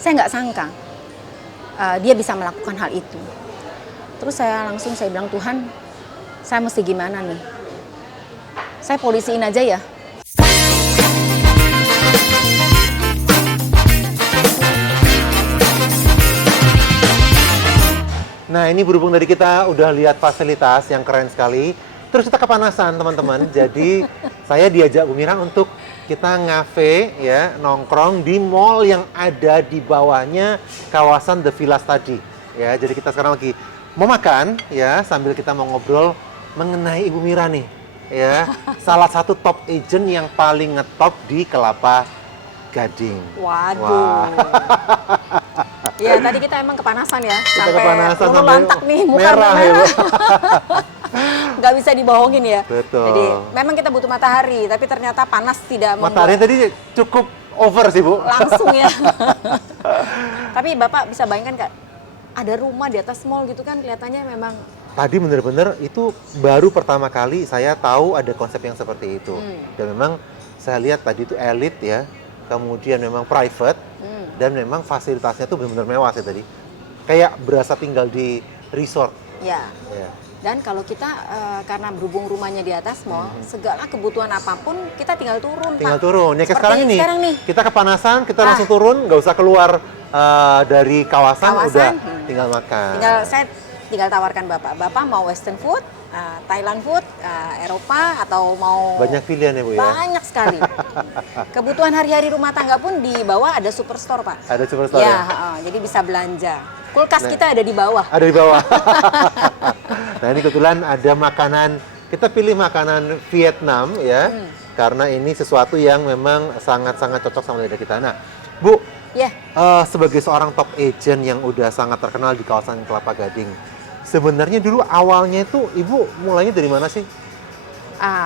Saya nggak sangka dia bisa melakukan hal itu. Terus saya bilang, Tuhan, saya mesti gimana nih? Saya polisiin aja ya. Nah, ini berhubung dari kita udah lihat fasilitas yang keren sekali, terus kita kepanasan teman-teman. Jadi saya diajak Bu Mira untuk kita ngafe ya, nongkrong di mall yang ada di bawahnya kawasan The Villas tadi. Ya, jadi kita sekarang lagi mau makan ya, sambil kita mau ngobrol mengenai Ibu Mira nih. Ya, salah satu top agent yang paling ngetop di Kelapa Gading. Waduh. Wah. Ya, tadi kita emang kepanasan ya. Kita kepanasan sampai lantak nih, muka merah. ya, Bu. Nggak bisa dibohongin ya. Betul. Jadi memang kita butuh matahari, tapi ternyata panas tidak Matahari membuat tadi cukup over sih, Bu. langsung ya. Tapi Bapak bisa bayangkan Kak, ada rumah di atas mall gitu kan, kelihatannya memang Tadi bener-bener itu baru pertama kali saya tahu ada konsep yang seperti itu. Dan memang saya lihat tadi itu elit ya, kemudian memang private, dan memang fasilitasnya tuh benar-benar mewah sih tadi. Kayak berasa tinggal di resort. ya. Ya. Dan kalau kita karena berhubung rumahnya di atas mall, segala kebutuhan apapun kita tinggal turun. Tinggal Pak. turun. Ya kayak Seperti sekarang nih, nih. kita kepanasan, kita langsung turun, nggak usah keluar dari kawasan, udah tinggal makan. Saya tinggal tawarkan Bapak mau western food, Thailand food, Eropa, atau mau Banyak pilihan ya, Bu ya? banyak sekali. Kebutuhan hari-hari rumah tangga pun di bawah ada superstore, Pak. Ada superstore Ya, ya? jadi bisa belanja. Kulkas kita ada di bawah. Ada di bawah. Nah, ini kebetulan ada makanan, kita pilih makanan Vietnam ya, karena ini sesuatu yang memang sangat-sangat cocok sama lidah kita. Nah, Bu, Ya. sebagai seorang top agent yang udah sangat terkenal di kawasan Kelapa Gading, sebenarnya dulu awalnya itu Ibu mulainya dari mana sih?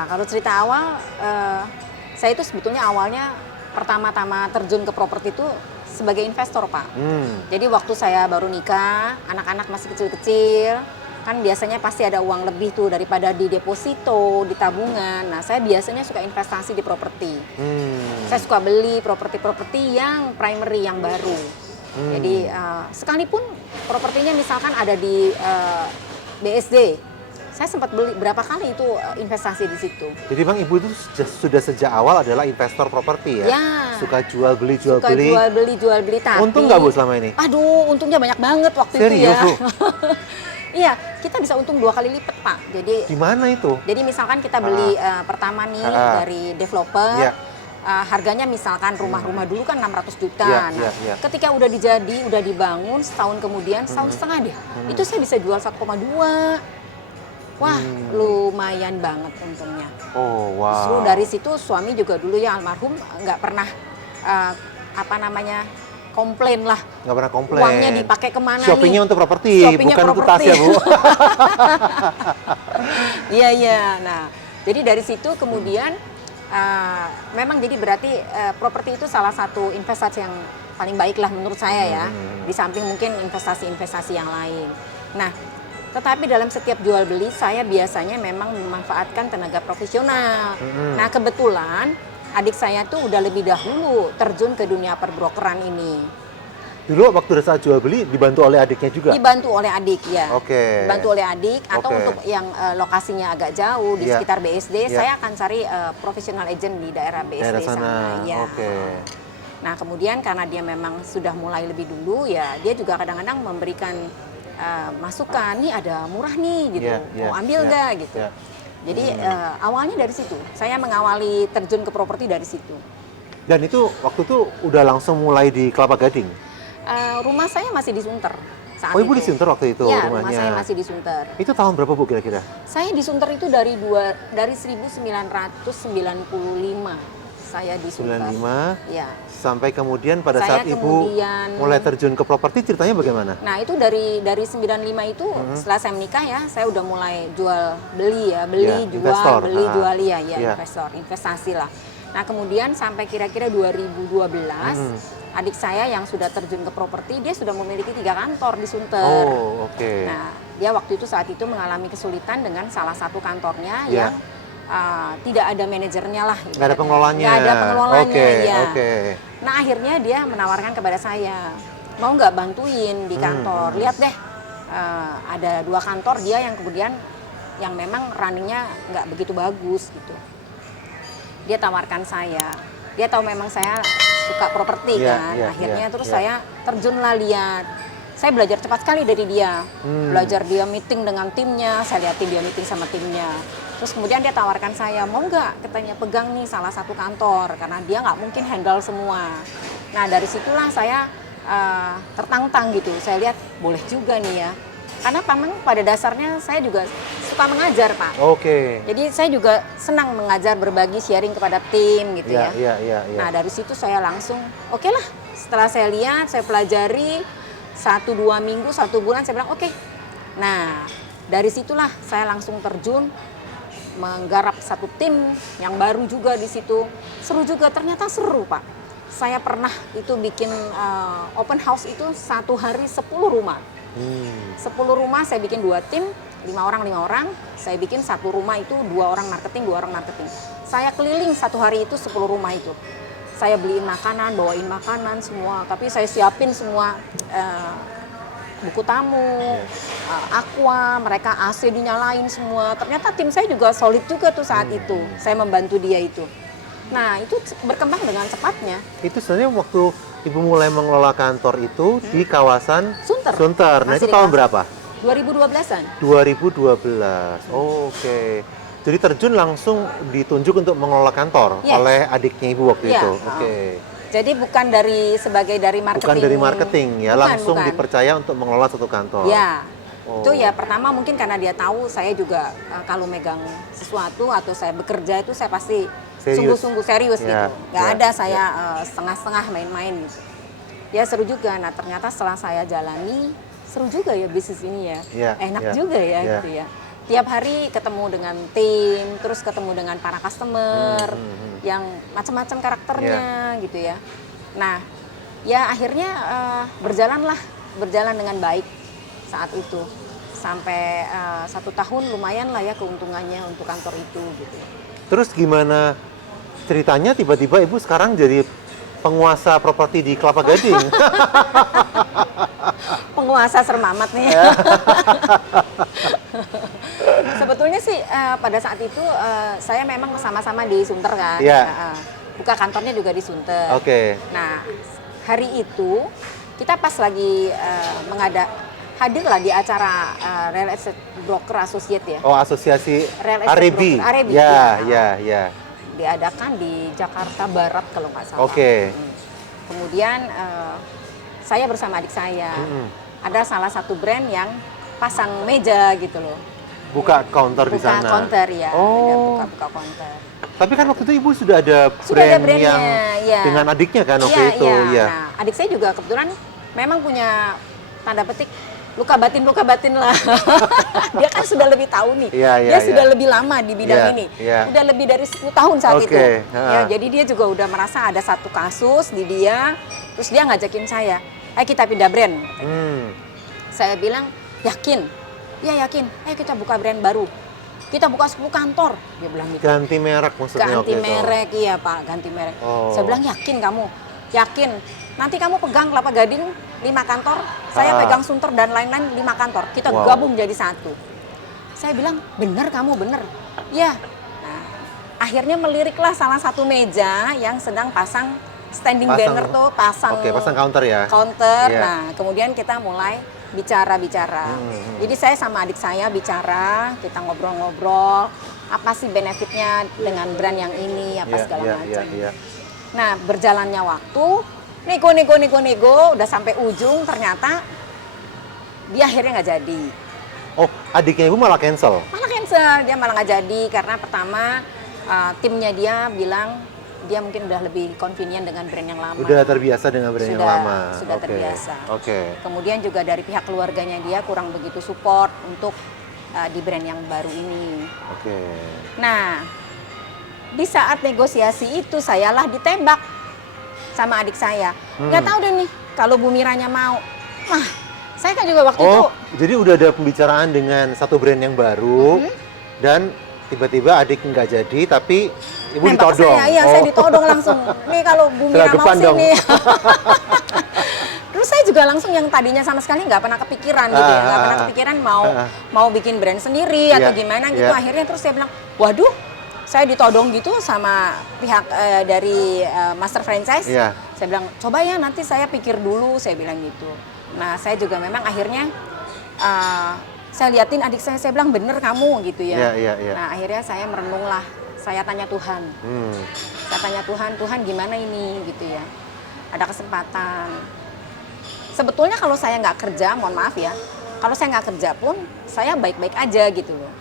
Kalau cerita awal, saya itu sebetulnya awalnya pertama-tama terjun ke properti itu sebagai investor, Pak. Jadi waktu saya baru nikah, anak-anak masih kecil-kecil, kan biasanya pasti ada uang lebih tuh daripada di deposito, di tabungan. Nah, saya biasanya suka investasi di properti. Saya suka beli properti-properti yang primary, yang baru. Jadi sekalipun propertinya misalkan ada di BSD, saya sempat beli berapa kali itu investasi di situ. Jadi Bang, Ibu itu sudah sejak awal adalah investor properti ya? Ya. Suka jual beli, Suka jual beli, tapi Untung nggak Bu selama ini? Aduh, untungnya banyak banget waktu Serius, itu ya. Bu? Iya, kita bisa untung 2 kali lipat, Pak. Jadi Gimana itu? Jadi misalkan kita beli pertama nih dari developer, Ya. Harganya misalkan rumah-rumah dulu kan 600 juta. Ya, Nah, ya. ketika udah udah dibangun, setahun kemudian, setahun setengah deh, itu saya bisa jual 1,2. Wah, lumayan banget untungnya. Oh, wow. Justru dari situ suami juga dulu ya almarhum nggak pernah komplain lah. Nggak pernah komplain. Uangnya dipakai kemana Shoppingnya nih? untuk properti, Shoppingnya bukan untuk tas ya, Bu. Iya, iya. Nah, jadi dari situ kemudian memang jadi berarti properti itu salah satu investasi yang paling baik lah menurut saya ya. Di samping mungkin investasi-investasi yang lain. Nah, tetapi dalam setiap jual beli saya biasanya memang memanfaatkan tenaga profesional. Nah, kebetulan adik saya tuh udah lebih dahulu terjun ke dunia perbrokeran ini. Dulu waktu saat jual beli dibantu oleh adiknya juga? Dibantu oleh adik ya. Oke. Dibantu oleh adik atau untuk yang lokasinya agak jauh di sekitar BSD, saya akan cari profesional agent di daerah BSD sana. Ya. Oke. Nah, kemudian karena dia memang sudah mulai lebih dulu ya, dia juga kadang-kadang memberikan masukan, nih ada murah nih gitu, mau ambil nggak gitu. Jadi awalnya dari situ, saya mengawali terjun ke properti dari situ. Dan itu waktu itu udah langsung mulai di Kelapa Gading? Rumah saya masih di Sunter saat Ibu itu. di Sunter waktu itu Ya, rumahnya? rumah saya masih di Sunter. Itu tahun berapa Bu kira-kira? Saya di Sunter itu dari 1995 saya di Sunter. 95? Ya. Sampai kemudian pada Saya saat Ibu mulai terjun ke properti, ceritanya bagaimana? Nah, itu dari 95 itu setelah saya menikah ya, saya udah mulai jual beli ya, beli jual, investor. beli jual ya, investor, investasi lah. Nah, kemudian sampai kira-kira 2012, adik saya yang sudah terjun ke properti, dia sudah memiliki 3 kantor di Sunter. Oh, oke. Nah, dia waktu itu saat itu mengalami kesulitan dengan salah satu kantornya yang tidak ada manajernya lah. Nggak ada pengelolanya. Nggak ada pengelolanya, Oke, ya. oke. Nah akhirnya dia menawarkan kepada saya, mau nggak bantuin di kantor? Lihat deh, ada 2 kantor dia yang kemudian yang memang runningnya nggak begitu bagus gitu. Dia tawarkan saya, dia tahu memang saya suka properti kan. Akhirnya terus saya terjunlah lihat. Saya belajar cepat sekali dari dia, belajar dia meeting dengan timnya, saya lihatin dia meeting sama timnya. Terus kemudian dia tawarkan saya, mau nggak katanya pegang nih salah satu kantor, karena dia nggak mungkin handle semua. Nah dari situlah saya tertantang gitu, saya lihat boleh juga nih ya. Karena memang pada dasarnya saya juga suka mengajar Pak. Oke. Jadi saya juga senang mengajar, berbagi, sharing kepada tim gitu ya. Iya. Nah dari situ saya langsung, oke lah. Setelah saya lihat, saya pelajari 1-2 minggu, 1 bulan, saya bilang oke. Nah dari situlah saya langsung terjun menggarap satu tim yang baru juga di situ. Seru juga, ternyata seru Pak. Saya pernah itu bikin open house itu 1 hari 10 rumah. 10 rumah saya bikin 2 tim, 5 orang. Saya bikin 1 rumah itu 2 orang marketing, 2 orang marketing. Saya keliling 1 hari itu 10 rumah itu. Saya beliin makanan, bawain makanan semua. Tapi saya siapin semua buku tamu, aqua, mereka AC dinyalain semua. Ternyata tim saya juga solid juga tuh saat itu. Saya membantu dia itu. Nah itu berkembang dengan cepatnya. Itu sebenarnya waktu Ibu mulai mengelola kantor itu di kawasan Sunter. Nah Masih itu di tahun kawasan berapa? 2012-an. 2012. Oke. Jadi terjun langsung ditunjuk untuk mengelola kantor oleh adiknya Ibu waktu itu. Oke. Jadi bukan sebagai dari marketing. Bukan dari marketing ya, langsung bukan. dipercaya untuk mengelola satu kantor. Ya. Itu ya pertama mungkin karena dia tahu saya juga kalau megang sesuatu atau saya bekerja itu saya pasti sungguh-sungguh serius gitu. Nggak ada saya setengah-setengah main-main gitu. Ya seru juga. Nah ternyata setelah saya jalani, seru juga ya bisnis ini ya. Enak juga ya gitu ya. Tiap hari ketemu dengan tim, terus ketemu dengan para customer yang macam-macam karakternya gitu ya. Nah ya akhirnya berjalan dengan baik saat itu. Sampai 1 tahun lumayan lah ya keuntungannya untuk kantor itu gitu. Terus gimana ceritanya tiba-tiba Ibu sekarang jadi penguasa properti di Kelapa Gading? Penguasa sermamat nih. Sebetulnya sih pada saat itu saya memang sama-sama di Sunter kan. Buka kantornya juga di Sunter. Oke. Nah hari itu kita pas lagi hadirlah di acara Real Estate Broker Associate ya. Oh asosiasi Real Estate Arebi. Broker. Arebi. Ya. Diadakan di Jakarta Barat kalau nggak salah. Oke. Kemudian saya bersama adik saya ada salah satu brand yang pasang meja gitu loh. Buka counter di sana. Buka counter ya. Oh. Buka counter. Tapi kan waktu itu Ibu sudah ada brandnya, yang dengan adiknya kan waktu itu. Iya. Nah, adik saya juga kebetulan memang punya tanda petik luka batin lah. Dia kan sudah lebih tahu nih. Dia sudah lebih lama di bidang ini. Udah lebih dari 10 tahun saat itu. Ya, jadi dia juga udah merasa ada satu kasus di dia, terus dia ngajakin saya, ayo kita pindah brand. Saya bilang, yakin? Iya yakin, ayo kita buka brand baru. Kita buka 10 kantor, dia bilang gitu. Ganti merek maksudnya Ganti merek, iya Pak, ganti merek. Saya bilang, yakin kamu? Yakin. Nanti kamu pegang Kelapa Gading 5 kantor, saya pegang Sunter dan lain-lain 5 kantor. Kita gabung jadi satu. Saya bilang, bener kamu, bener. Iya. Nah, akhirnya meliriklah salah satu meja yang sedang pasang standing banner tuh, pasang counter ya? Counter, nah kemudian kita mulai bicara-bicara. Jadi saya sama adik saya bicara, kita ngobrol-ngobrol, apa sih benefitnya dengan brand yang ini, apa segala macam. Nah, berjalannya waktu, nego, udah sampai ujung, ternyata dia akhirnya nggak jadi. Oh, adiknya Ibu malah cancel? Malah cancel, dia malah nggak jadi karena pertama timnya dia bilang dia mungkin udah lebih convenient dengan brand yang lama. Udah terbiasa dengan brand yang lama? Sudah terbiasa. Oke. Kemudian juga dari pihak keluarganya dia kurang begitu support untuk di brand yang baru ini. Oke. Nah, di saat negosiasi itu sayalah ditembak sama adik saya. Nggak tahu deh nih kalau Bu Miranya mau. Wah, saya kan juga waktu itu. Jadi udah ada pembicaraan dengan satu brand yang baru dan tiba-tiba adik nggak jadi, tapi ibu Nembak ke ditodong. saya, iya saya ditodong langsung. Nih kalau Bu Mira mau Seragapan dong. sini. Terus saya juga langsung yang tadinya sama sekali nggak pernah kepikiran gitu ya, nggak pernah kepikiran mau bikin brand sendiri atau Iya, gimana gitu. iya. Akhirnya terus saya bilang, waduh, saya ditodong gitu sama pihak dari master franchise. Iya. Saya bilang, coba ya nanti saya pikir dulu, saya bilang gitu. Nah saya juga memang akhirnya saya liatin adik saya bilang bener kamu gitu ya. Iya, iya, iya. Nah akhirnya saya merenung lah, saya tanya Tuhan. Saya tanya Tuhan gimana ini gitu ya. Ada kesempatan. Sebetulnya kalau saya nggak kerja, mohon maaf ya, kalau saya nggak kerja pun saya baik-baik aja gitu loh.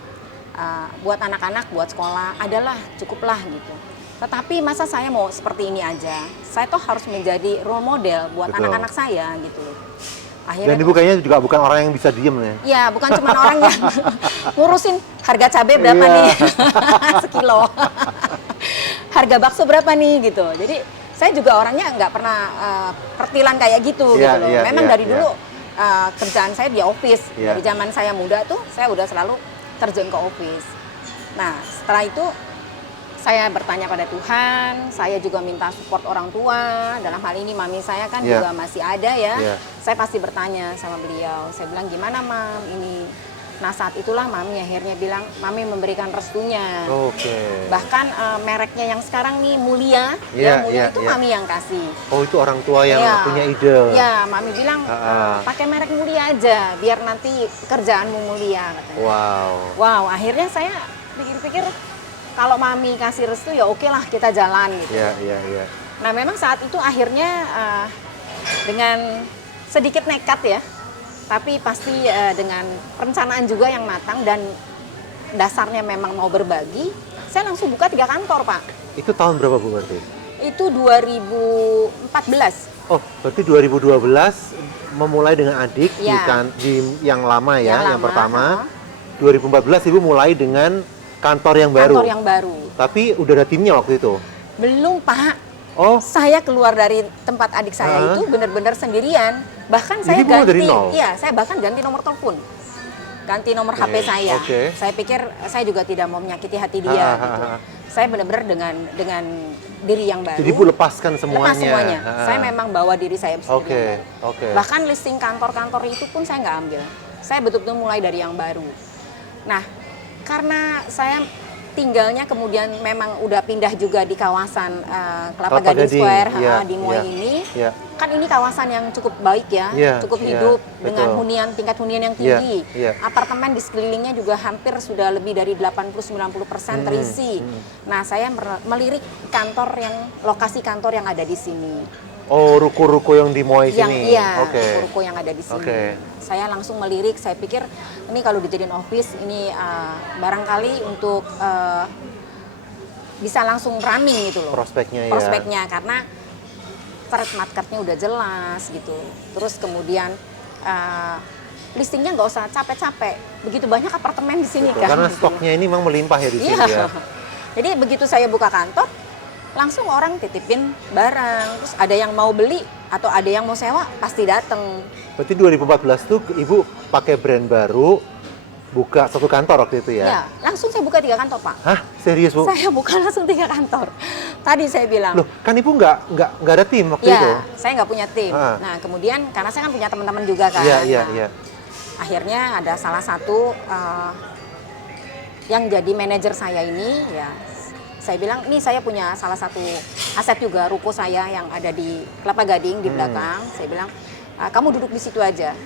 Buat anak-anak, buat sekolah, adalah cukuplah gitu. Tetapi masa saya mau seperti ini aja? Saya tuh harus menjadi role model buat Betul. anak-anak saya gitu loh. Dan ibu kayaknya juga bukan orang yang bisa diem ya. Ya, bukan cuma orang yang ngurusin harga cabai berapa Iya. nih, sekilo. Harga bakso berapa nih gitu. Jadi saya juga orangnya nggak pernah pertilan kayak gitu Iya, gitu loh. iya, Memang iya, dari iya. dulu kerjaan saya di office. Iya. Dari zaman saya muda tuh saya udah selalu terjun ke office. Nah, setelah itu saya bertanya pada Tuhan, saya juga minta support orang tua. Dalam hal ini mami saya kan Iya. juga masih ada ya. Iya. Saya pasti bertanya sama beliau. Saya bilang, gimana Mam ini? Nah saat itulah mami akhirnya bilang, mami memberikan restunya. Oke. Bahkan mereknya yang sekarang nih Mulia, Iya, ya Mulia iya, itu iya. mami yang kasih. Oh itu orang tua yang Iya. punya ide. Ya, mami bilang pakai merek Mulia aja, biar nanti kerjaanmu mulia katanya. Wow. Wow, akhirnya saya pikir-pikir kalau mami kasih restu ya oke lah kita jalan gitu. Iya, iya, iya. Nah memang saat itu akhirnya dengan sedikit nekat ya, tapi pasti dengan perencanaan juga yang matang dan dasarnya memang mau berbagi, saya langsung buka 3 kantor Pak. Itu tahun berapa Bu berarti? Itu 2014. Oh, berarti 2012 memulai dengan adik Iya. di yang lama ya, yang lama, pertama. 2014 Ibu mulai dengan kantor yang baru. Kantor yang baru. Tapi udah ada timnya waktu itu. Belum Pak. Oh, Saya keluar dari tempat adik saya Ah. itu benar-benar sendirian. Bahkan saya Jadi mulai ganti, dari nol? iya, saya bahkan ganti nomor telepon, ganti nomor HP saya. oke. Saya pikir saya juga tidak mau menyakiti hati dia. Gitu. Saya benar-benar dengan diri yang baru. jadi Bu lepaskan semuanya. Lepas semuanya. Saya memang bawa diri saya sendiri. Oke, oke. Bahkan listing kantor-kantor itu pun saya nggak ambil. Saya betul-betul mulai dari yang baru. Nah, karena saya tinggalnya kemudian memang udah pindah juga di kawasan Kelapa Kelapa Gading Gading, Square iya, di Moy iya, ini. iya. Kan ini kawasan yang cukup baik ya, Iya, cukup iya, hidup dengan betul. tingkat hunian yang Iya, tinggi. iya. Apartemen di sekelilingnya juga hampir sudah lebih dari 80-90% terisi. Nah, saya melirik lokasi kantor yang ada di sini. Oh, ruko-ruko yang di Moy sini. Iya, Oke. ruko yang ada di sini. Oke. Saya langsung melirik, saya pikir ini kalau dijadiin office ini barangkali untuk bisa langsung running gitu loh. Prospeknya ya. Prospeknya karena track marketnya udah jelas gitu. Terus kemudian listingnya nggak usah capek-capek. Begitu banyak apartemen di sini Betul, kan. karena gitu. stoknya ini memang melimpah ya di sini Iya. ya. Jadi begitu saya buka kantor, langsung orang titipin barang. Terus ada yang mau beli atau ada yang mau sewa, pasti dateng. Berarti 2014 tuh Ibu pakai brand baru, buka 1 kantor waktu itu ya? Ya, langsung saya buka 3 kantor, Pak. Hah? Serius Bu? Saya buka langsung 3 kantor. Tadi saya bilang. Loh, kan Ibu nggak ada tim waktu itu? Ya, saya nggak punya tim. Ah. Nah, kemudian karena saya kan punya teman-teman juga kan. Iya, iya, Nah, iya. Akhirnya ada salah satu yang jadi manajer saya ini, ya saya bilang, ini saya punya salah satu aset juga, ruko saya yang ada di Kelapa Gading di belakang. Saya bilang, kamu duduk di situ aja.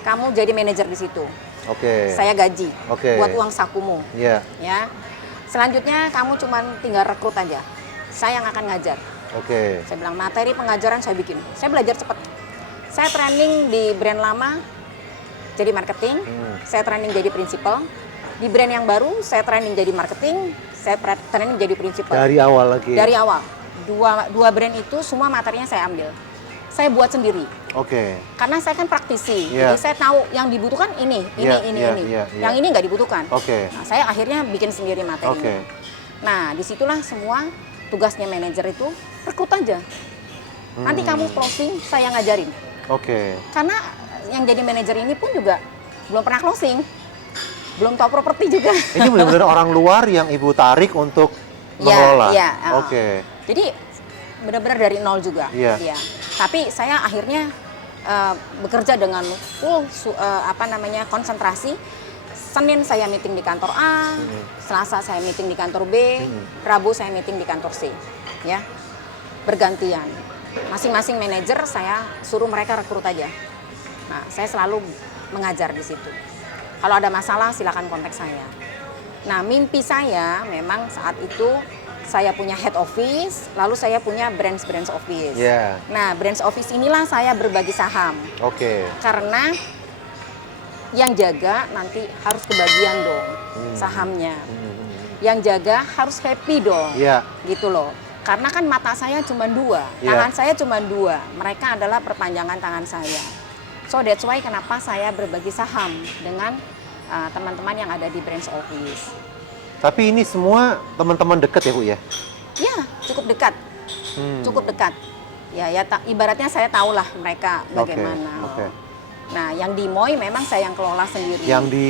Kamu jadi manajer di situ. Oke. Saya gaji Oke. buat uang sakumu. Iya. Ya. Selanjutnya kamu cuman tinggal rekrut aja. Saya yang akan ngajar. Oke. Saya bilang materi pengajaran saya bikin. Saya belajar cepat. Saya training di brand lama jadi marketing. Saya training jadi prinsipal. Di brand yang baru saya training jadi marketing. Saya training jadi prinsipal. Dari awal lagi. Dari awal. Dua brand itu semua materinya saya ambil. Saya buat sendiri. Oke. Karena saya kan praktisi. Iya. Jadi saya tahu yang dibutuhkan ini. Iya, ini. iya, iya. Yang ini nggak dibutuhkan. Oke. Nah, saya akhirnya bikin sendiri materinya. Oke. Nah, disitulah semua tugasnya manajer itu rekrut aja. Nanti kamu closing, saya ngajarin. Oke. Karena yang jadi manajer ini pun juga belum pernah closing. belum tahu properti juga. Ini benar-benar orang luar yang Ibu tarik untuk Iya, mengelola? iya. Oke. Jadi benar-benar dari nol juga. Iya. Iya. Tapi saya akhirnya bekerja dengan full konsentrasi. Senin saya meeting di kantor A, Selasa saya meeting di kantor B, Rabu saya meeting di kantor C. Ya. Bergantian. Masing-masing manajer saya suruh mereka rekrut aja. Nah, saya selalu mengajar di situ. Kalau ada masalah silakan kontak saya. Nah, mimpi saya memang saat itu saya punya head office, lalu saya punya branch office. Yeah. Nah, branch office inilah saya berbagi saham. Oke. Karena yang jaga nanti harus kebagian dong sahamnya. Yang jaga harus happy dong. Iya. Gitu loh. Karena kan mata saya cuma dua, tangan saya cuma dua. Mereka adalah perpanjangan tangan saya. So that's why kenapa saya berbagi saham dengan teman-teman yang ada di branch office. Tapi ini semua teman-teman dekat ya Bu ya? Ya, cukup dekat. Cukup dekat. Ya, ibaratnya saya tahulah mereka bagaimana. Oke. Nah, yang di MOI memang saya yang kelola sendiri. Yang di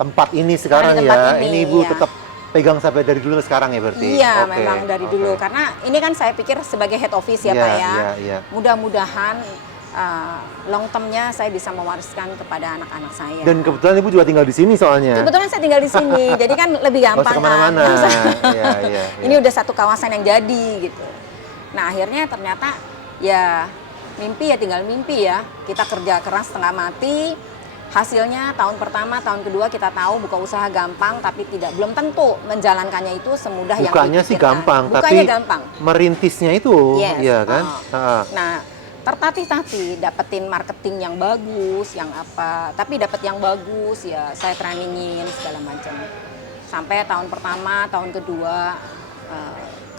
tempat ini sekarang di tempat ini ini, Ibu iya. tetap pegang sampai dari dulu sekarang ya berarti? Iya, Oke, memang dari dulu. Karena ini kan saya pikir sebagai head office ya Iya, Pak ya. iya. Mudah-mudahan long term-nya saya bisa mewariskan kepada anak-anak saya. Dan kebetulan Ibu juga tinggal di sini soalnya. Kebetulan saya tinggal di sini, jadi kan lebih gampang Nggak usah kemana-mana. kan. Iya. Ini udah satu kawasan yang jadi gitu. Nah akhirnya ternyata ya mimpi ya tinggal mimpi ya. Kita kerja keras setengah mati. Hasilnya tahun pertama, tahun kedua kita tahu buka usaha gampang, tapi belum tentu menjalankannya itu semudah yang Bukanya sih dipikirkan. gampang, Bukanya tapi gampang. merintisnya itu, Yes. iya kan? Nah, tertatih-tatih dapetin marketing yang bagus, yang apa, tapi dapat yang bagus ya saya trainingin segala macam. Sampai tahun pertama, tahun kedua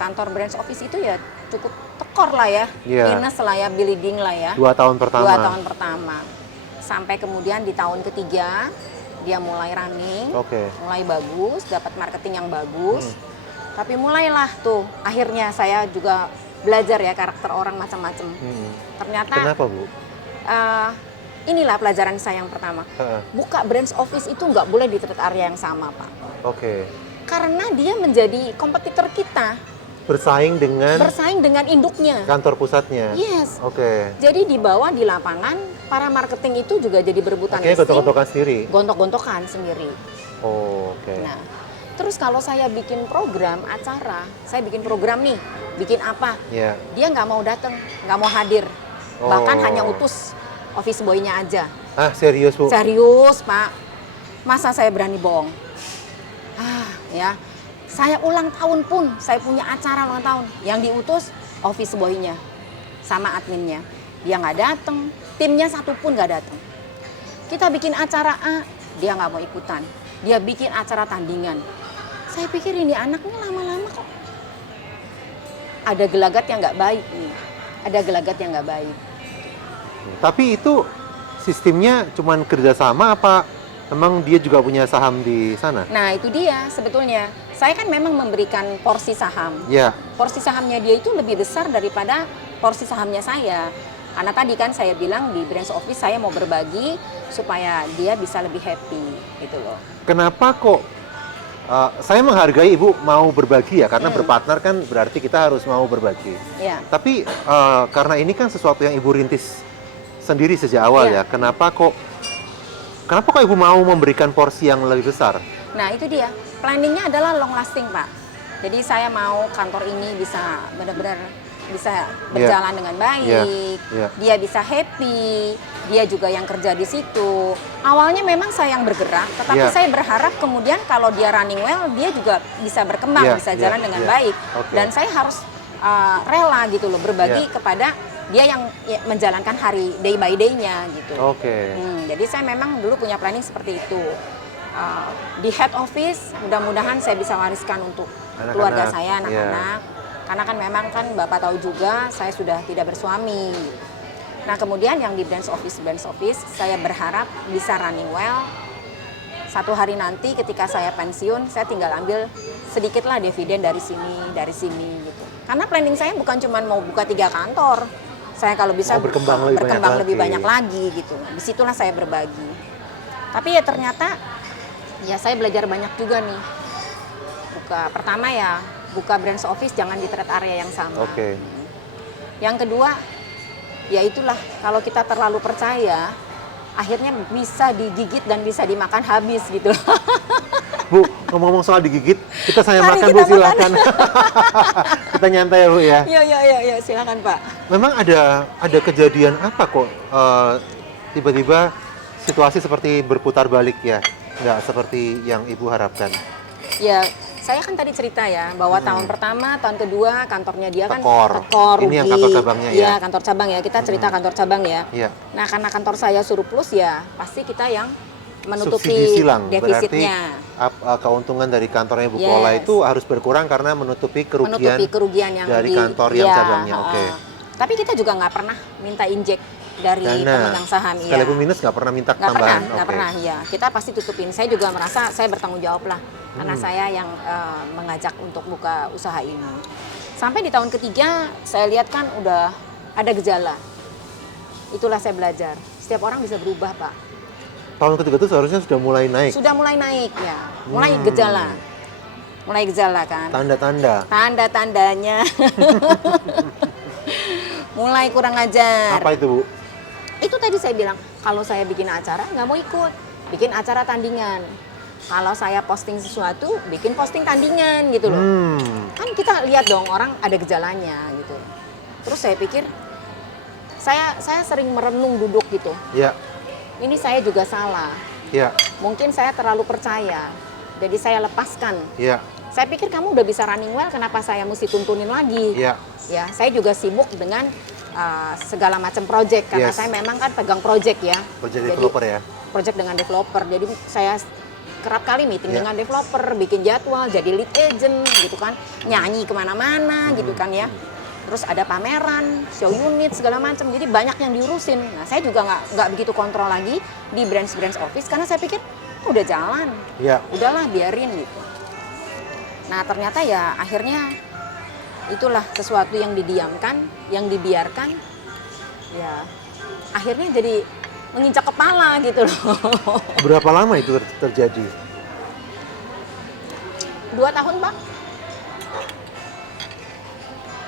kantor branch office itu ya cukup tekor lah ya, minus lah ya, bleeding lah ya. 2 tahun pertama. 2 tahun pertama. Sampai kemudian di tahun ketiga dia mulai running, mulai bagus, dapat marketing yang bagus. Tapi mulailah tuh akhirnya saya juga belajar ya karakter orang macam-macam. Ternyata Kenapa Bu? inilah pelajaran saya yang pertama. Buka branch office itu nggak boleh di trade area yang sama Pak. Oke. Karena dia menjadi kompetitor kita. Bersaing dengan induknya. kantor pusatnya. Yes. Oke. Jadi di bawah di lapangan para marketing itu juga jadi berebutan Oke, gontok-gontokan sendiri. Gontok-gontokan sendiri. Oh, oke. Nah, terus kalau saya bikin program acara, saya bikin program nih, bikin apa? Iya. Dia nggak mau datang, nggak mau hadir. Bahkan hanya utus office boy-nya aja. Ah, serius Bu? Serius, Pak. Masa saya berani bohong? Ya. Saya ulang tahun pun, saya punya acara ulang tahun. Yang diutus office boy-nya sama adminnya. Dia nggak datang, timnya satu pun nggak datang. Kita bikin acara A, dia nggak mau ikutan. Dia bikin acara tandingan. Saya pikir ini anaknya lama-lama kok ada gelagat yang nggak baik nih. Ada gelagat yang nggak baik. Tapi itu sistemnya cuman kerjasama apa memang dia juga punya saham di sana? Nah itu dia sebetulnya. Saya kan memang memberikan porsi saham. Ya. Porsi sahamnya dia itu lebih besar daripada porsi sahamnya saya. Karena tadi kan saya bilang di branch office saya mau berbagi supaya dia bisa lebih happy gitu loh. Kenapa kok saya menghargai Ibu mau berbagi ya, karena berpartner kan berarti kita harus mau berbagi. Ya. Tapi karena ini kan sesuatu yang Ibu rintis sendiri sejak awal ya, kenapa kok Ibu mau memberikan porsi yang lebih besar? Nah itu dia, planningnya adalah long lasting Pak. Jadi saya mau kantor ini bisa benar-benar bisa berjalan dengan baik, dia bisa happy, dia juga yang kerja di situ. Awalnya memang saya yang bergerak, tetapi saya berharap kemudian kalau dia running well, dia juga bisa berkembang, bisa jalan dengan baik. Dan saya harus rela gitu loh, berbagi kepada dia yang menjalankan hari day by day-nya gitu. Jadi saya memang dulu punya planning seperti itu. Di head office mudah-mudahan saya bisa wariskan untuk keluarga saya, anak-anak. Karena kan memang kan Bapak tahu juga saya sudah tidak bersuami. Nah kemudian yang di branch office saya berharap bisa running well. Satu hari nanti ketika saya pensiun saya tinggal ambil sedikitlah dividen dari sini gitu. Karena planning saya bukan cuma mau buka 3 kantor. Saya kalau bisa berkembang lebih banyak lagi gitu. Disitulah saya berbagi. Tapi ya ternyata Ya saya belajar banyak juga nih. Pertama ya, buka branch office jangan di trade area yang sama. Oke. Yang kedua, ya itulah kalau kita terlalu percaya, akhirnya bisa digigit dan bisa dimakan habis gitu. Bu, ngomong-ngomong soal digigit, kita saya Mari makan kita Bu, makan. silakan. Kita nyantai ya Bu ya. Iya, silakan Pak. Memang ada kejadian apa kok tiba-tiba situasi seperti berputar balik ya? Nggak seperti yang Ibu harapkan. Ya, saya kan tadi cerita ya bahwa tahun pertama, tahun kedua kantornya dia kan Tekor. rugi. Ini yang kantor cabangnya ya? Iya, kantor cabang ya. Kita cerita kantor cabang ya. Iya. Nah, karena kantor saya surplus ya, pasti kita yang menutupi Subsidi silang. defisitnya. Berarti keuntungan dari kantornya Ibu Yes. Pola itu harus berkurang karena menutupi kerugian yang dari kantor yang iya, cabangnya. Oke. Tapi kita juga nggak pernah minta injek dari pemegang saham. Sekalipun Iya. minus nggak pernah minta Nggak tambahan. nggak Oke. pernah, ya. Kita pasti tutupin. Saya juga merasa saya bertanggung jawab lah, karena saya yang mengajak untuk buka usaha ini. Sampai di tahun ketiga, saya lihat kan udah ada gejala. Itulah saya belajar. Setiap orang bisa berubah, Pak. Tahun ketiga itu seharusnya sudah mulai naik. Sudah mulai naik ya, mulai gejala. Mulai gejala kan. Tanda-tanda. Tanda-tandanya. Mulai kurang ajar. Apa itu Bu? Itu tadi saya bilang, kalau saya bikin acara nggak mau ikut, bikin acara tandingan. Kalau saya posting sesuatu, bikin posting tandingan gitu loh. Kan kita lihat dong orang ada gejalanya gitu. Terus saya pikir, saya sering merenung duduk gitu. Ya, Ini saya juga salah. ya, Mungkin saya terlalu percaya, jadi saya lepaskan. ya, Saya pikir kamu udah bisa running well, kenapa saya mesti tuntunin lagi? ya. Ya, saya juga sibuk dengan segala macam project karena Yes. saya memang kan pegang project ya. Project Jadi, developer ya. project dengan developer. Jadi saya kerap kali meeting Ya. dengan developer, bikin jadwal, jadi lead agent gitu kan, nyanyi kemana-mana gitu kan ya. Terus ada pameran, show unit segala macam. Jadi banyak yang diurusin. Nah, saya juga nggak begitu kontrol lagi di branch office karena saya pikir udah jalan, Ya. udahlah biarin gitu. Nah ternyata ya akhirnya itulah sesuatu yang didiamkan, yang dibiarkan, ya akhirnya jadi menginjak kepala gitu loh. Berapa lama itu terjadi? 2 tahun Pak.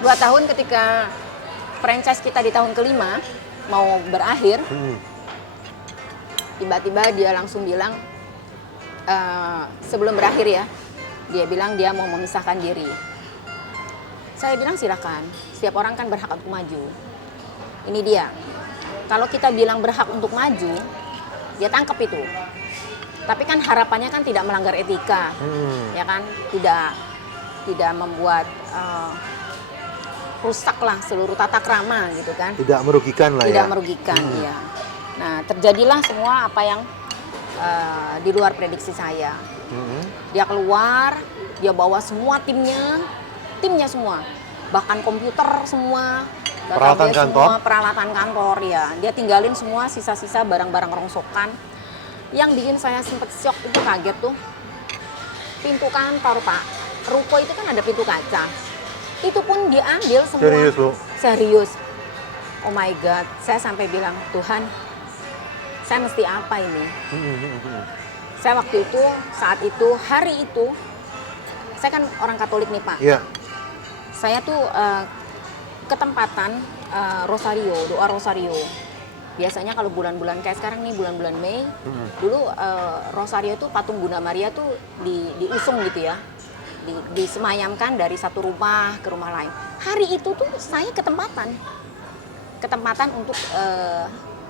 2 tahun ketika franchise kita di tahun kelima mau berakhir, tiba-tiba dia langsung bilang, sebelum berakhir ya, dia bilang dia mau memisahkan diri. Saya bilang silakan, setiap orang kan berhak untuk maju. Ini dia, kalau kita bilang berhak untuk maju, dia tangkap itu. Tapi kan harapannya kan tidak melanggar etika, ya kan, tidak membuat rusak lah seluruh tata krama gitu kan. Tidak merugikan lah ya. Tidak merugikan, ya. Nah terjadilah semua apa yang di luar prediksi saya. Dia keluar, dia bawa semua timnya semua, bahkan komputer semua, Peralatan database kantor? semua, peralatan kantor ya. Dia tinggalin semua sisa-sisa barang-barang rongsokan. Yang bikin saya sempet shock itu kaget tuh, pintu kantor Pak, ruko itu kan ada pintu kaca, itu pun dia ambil semua. Serius Bu? Serius. Oh my God, saya sampai bilang, Tuhan, saya mesti apa ini? Saya waktu itu, saat itu, hari itu, saya kan orang Katolik nih Pak. Iya. Saya tuh ketempatan Rosario, doa Rosario. Biasanya kalau bulan-bulan kayak sekarang nih, bulan-bulan Mei, dulu Rosario tuh patung Bunda Maria tuh diusung gitu ya. Disemayamkan dari satu rumah ke rumah lain. Hari itu tuh saya ketempatan untuk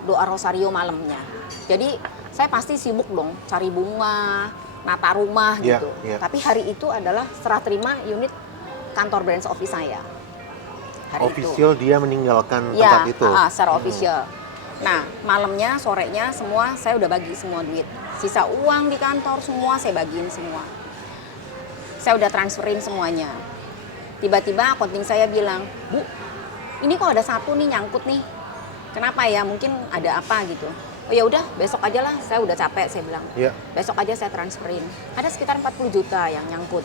doa Rosario malamnya. Jadi saya pasti sibuk dong cari bunga, nata rumah Iya, gitu. iya. Tapi hari itu adalah serah terima unit kantor branch office saya. Hari Official dia meninggalkan ya, tempat itu. secara official. Nah, malamnya, sorenya semua saya udah bagi semua duit. Sisa uang di kantor semua saya bagiin semua. Saya udah transferin semuanya. Tiba-tiba accounting saya bilang, Bu, ini kok ada satu nih nyangkut nih. Kenapa ya? Mungkin ada apa gitu. Oh ya udah, besok aja lah. Saya udah capek, saya bilang. Iya. Besok aja saya transferin. Ada sekitar 40 juta yang nyangkut.